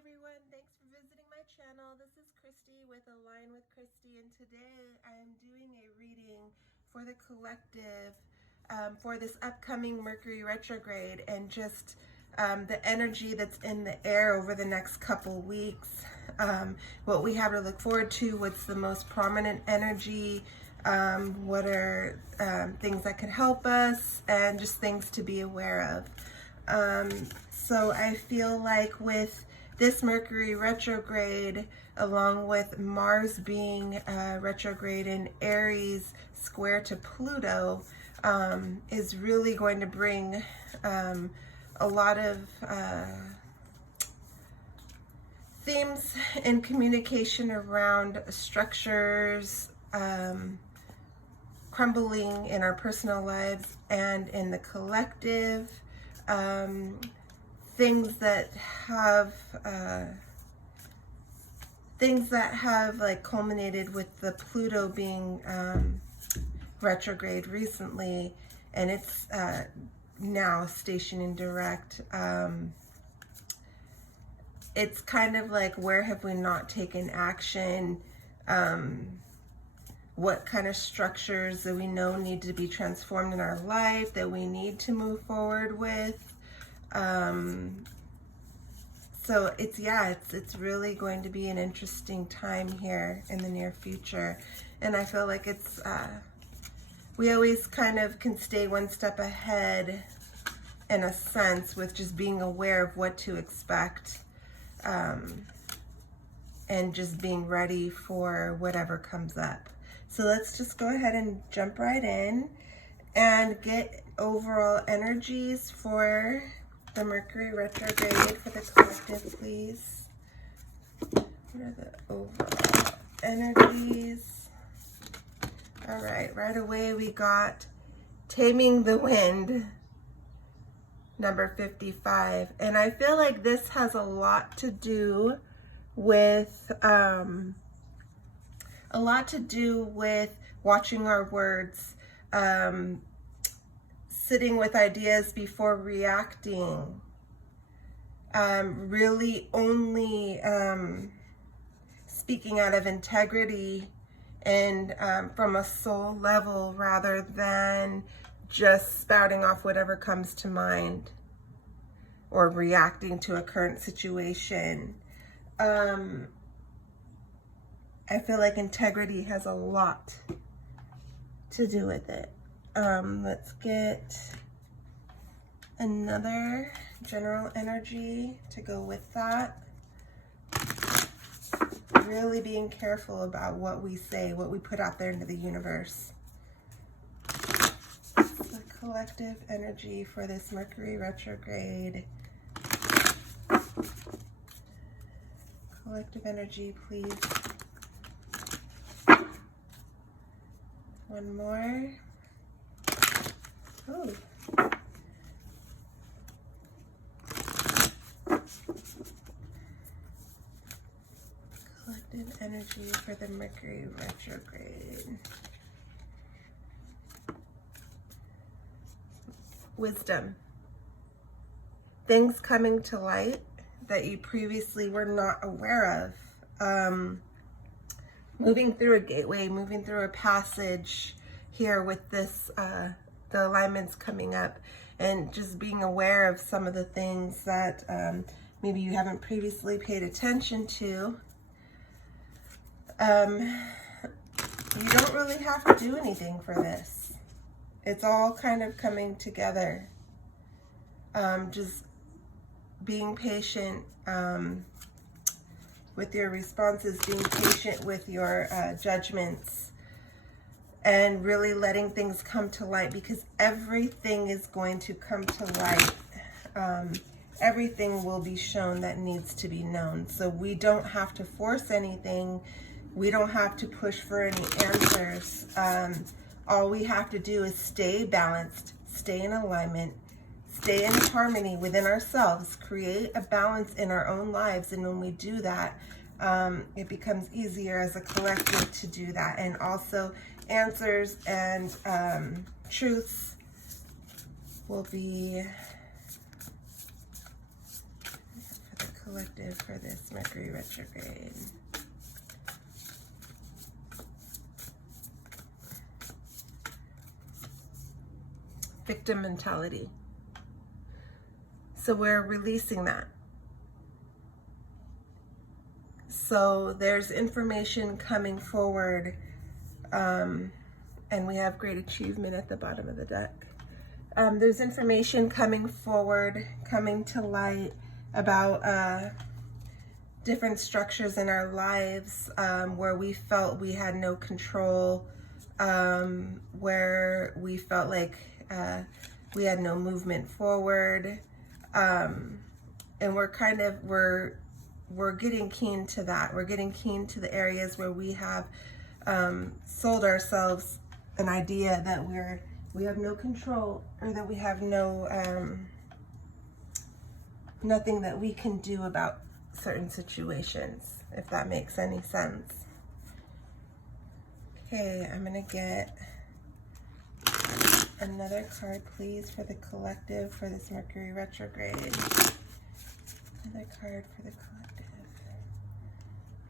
everyone, thanks for visiting my channel. This is Christy with Align with Christy, and today I'm doing a reading for the collective for this upcoming Mercury retrograde and just the energy that's in the air over the next couple weeks, what we have to look forward to, what's the most prominent energy, what are things that could help us, and just things to be aware of. So I feel like with this Mercury retrograde, along with Mars being retrograde in Aries square to Pluto, is really going to bring a lot of themes in communication around structures, crumbling in our personal lives and in the collective. Things that have like culminated with the Pluto being retrograde recently, and it's now stationed in direct. It's kind of like, where have we not taken action? What kind of structures that we know need to be transformed in our life, that we need to move forward with. So it's really going to be an interesting time here in the near future. And I feel like it's, we always kind of can stay one step ahead in a sense with just being aware of what to expect, and just being ready for whatever comes up. So let's just go ahead and jump right in and get overall energies for the Mercury retrograde for the collective, please. What are the overall energies? All right away we got Taming the Wind, number 55. And I feel like this has a lot to do with watching our words, sitting with ideas before reacting, really only speaking out of integrity and from a soul level, rather than just spouting off whatever comes to mind or reacting to a current situation. I feel like integrity has a lot to do with it. Let's get another general energy to go with that. Really being careful about what we say, what we put out there into the universe. The collective energy for this Mercury retrograde. Collective energy, please. One more. Oh. Collective energy for the Mercury retrograde. Wisdom. Things coming to light that you previously were not aware of. Moving through a gateway, moving through a passage here with this, the alignments coming up, and just being aware of some of the things that maybe you haven't previously paid attention to. You don't really have to do anything for this. It's all kind of coming together. Just being patient with your responses, being patient with your judgments, and really letting things come to light, because everything is going to come to light. Everything will be shown that needs to be known. So we don't have to force anything. We don't have to push for any answers. All we have to do is stay balanced, stay in alignment, stay in harmony within ourselves, create a balance in our own lives. And when we do that, it becomes easier as a collective to do that. And also answers and truths will be for the collective for this Mercury retrograde. Victim mentality. So we're releasing that. So there's information coming forward, and we have great achievement at the bottom of the deck. There's information coming forward, coming to light about different structures in our lives where we felt we had no control, where we felt like we had no movement forward, and we're getting keen to that. We're getting keen to the areas where we have sold ourselves an idea that we have no control, or that we have nothing that we can do about certain situations, if that makes any sense. Okay, I'm gonna get another card, please, for the collective for this Mercury retrograde. Another card for the collective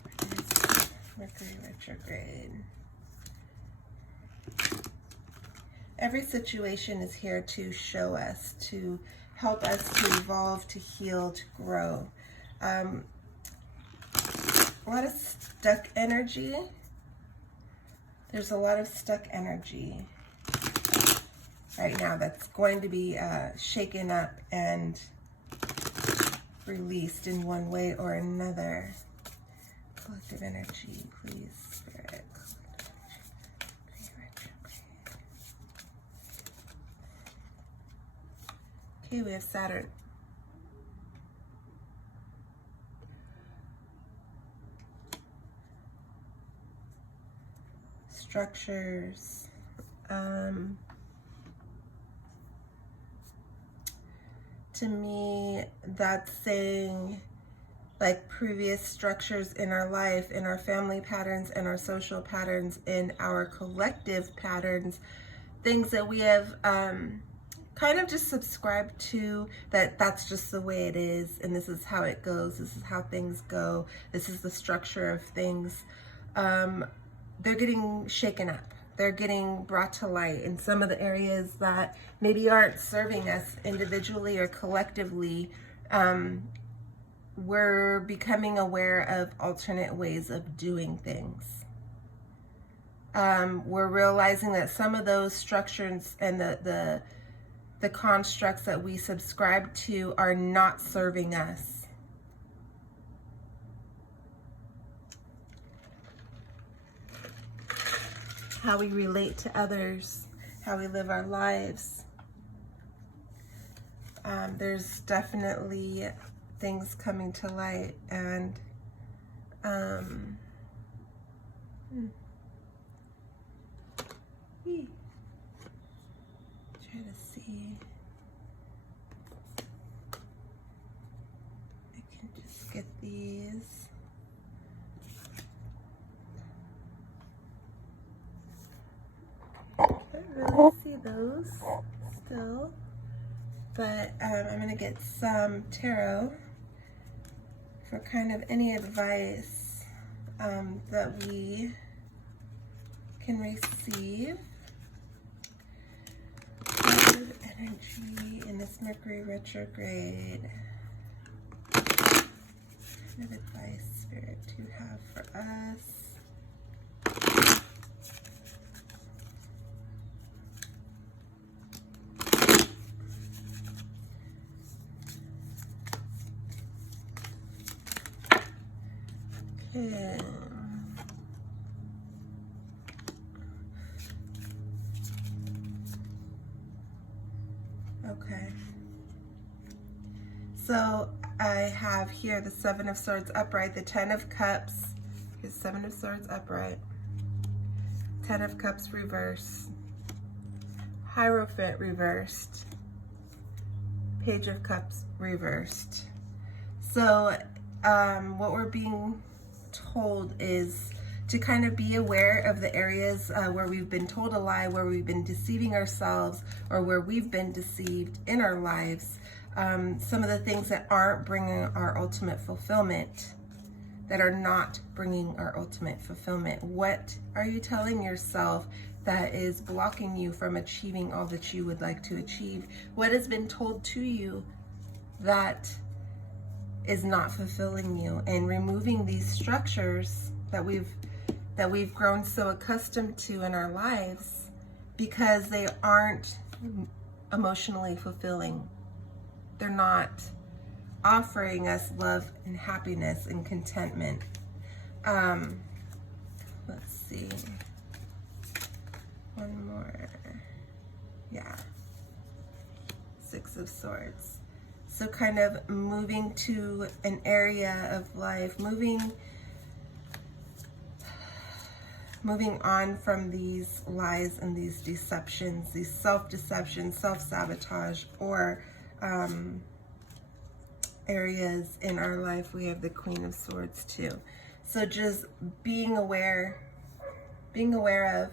for this Mercury retrograde. Every situation is here to show us, to help us to evolve, to heal, to grow. A lot of stuck energy. There's a lot of stuck energy right now that's going to be shaken up and released in one way or another. Collective energy, please, Spirit. Okay, we have Saturn. Structures. To me, that's saying like previous structures in our life, in our family patterns, in our social patterns, in our collective patterns, things that we have kind of just subscribed to, that's just the way it is, and this is how it goes, this is how things go, this is the structure of things. They're getting shaken up. They're getting brought to light in some of the areas that maybe aren't serving us individually or collectively. We're becoming aware of alternate ways of doing things. We're realizing that some of those structures and the constructs that we subscribe to are not serving us. How we relate to others, how we live our lives. There's definitely things coming to light, and try to see. I can just get these. Can't really see those still, but I'm going to get some tarot for kind of any advice that we can receive. Good energy in this Mercury retrograde. What kind of advice Spirit to have for us? Okay. Okay. So I have here the Seven of Swords upright, the Ten of Cups, here's Seven of Swords upright, Ten of Cups reversed, Hierophant reversed, Page of Cups reversed. So what we're being told is to kind of be aware of the areas where we've been told a lie, where we've been deceiving ourselves, or where we've been deceived in our lives. some of the things that aren't bringing our ultimate fulfillment, that are not bringing our ultimate fulfillment. What are you telling yourself that is blocking you from achieving all that you would like to achieve? What has been told to you that is not fulfilling you? And removing these structures that we've grown so accustomed to in our lives because they aren't emotionally fulfilling. They're not offering us love and happiness and contentment. Let's see. One more. Yeah. Six of Swords. So kind of moving to an area of life, moving on from these lies and these deceptions, these self-deception, self-sabotage, or areas in our life. We have the Queen of Swords too. So just being aware of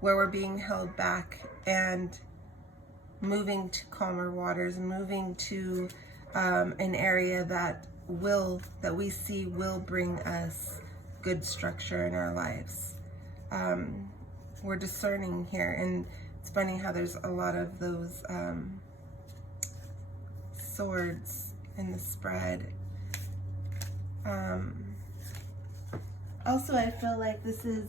where we're being held back, and moving to calmer waters, moving to an area that we see will bring us good structure in our lives. We're discerning here, and it's funny how there's a lot of those swords in the spread. Also, I feel like this is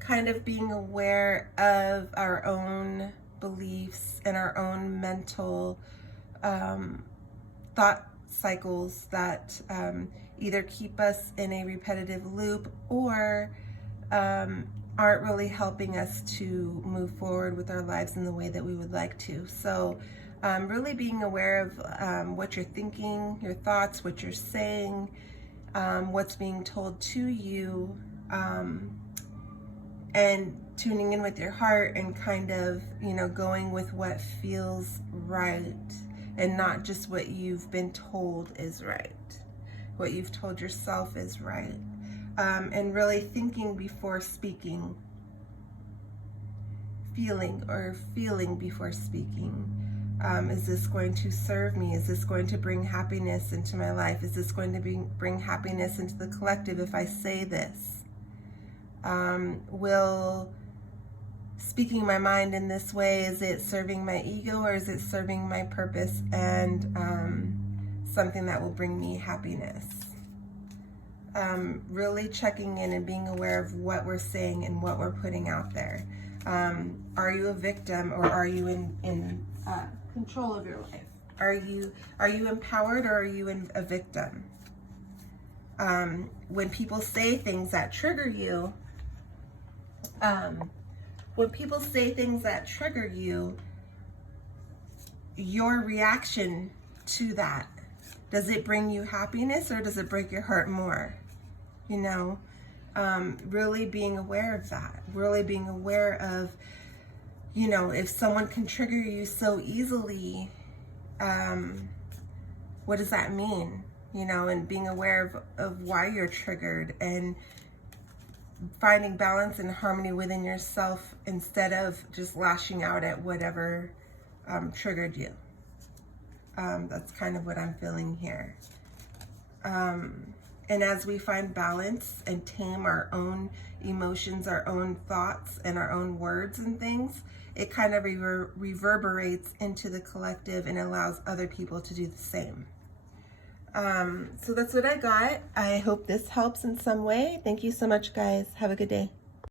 kind of being aware of our own beliefs and our own mental thought cycles that either keep us in a repetitive loop or aren't really helping us to move forward with our lives in the way that we would like to. So really being aware of what you're thinking, your thoughts, what you're saying, what's being told to you, and tuning in with your heart and kind of, going with what feels right and not just what you've been told is right, what you've told yourself is right. And really thinking before speaking, feeling before speaking. Is this going to serve me? Is this going to bring happiness into my life? Is this going to bring happiness into the collective if I say this? Will speaking my mind in this way, is it serving my ego, or is it serving my purpose and something that will bring me happiness? Really checking in and being aware of what we're saying and what we're putting out there. Are you a victim, or are you in control of your life? Are you empowered, or are you a victim? When people say things that trigger you, your reaction to that, does it bring you happiness, or does it break your heart more? Really being aware of that, really being aware of, if someone can trigger you so easily, what does that mean? And being aware of why you're triggered, and finding balance and harmony within yourself instead of just lashing out at whatever triggered you. That's kind of what I'm feeling here. And as we find balance and tame our own emotions, our own thoughts, and our own words and things, it kind of reverberates into the collective and allows other people to do the same. So that's what I got. I hope this helps in some way. Thank you so much, guys. Have a good day.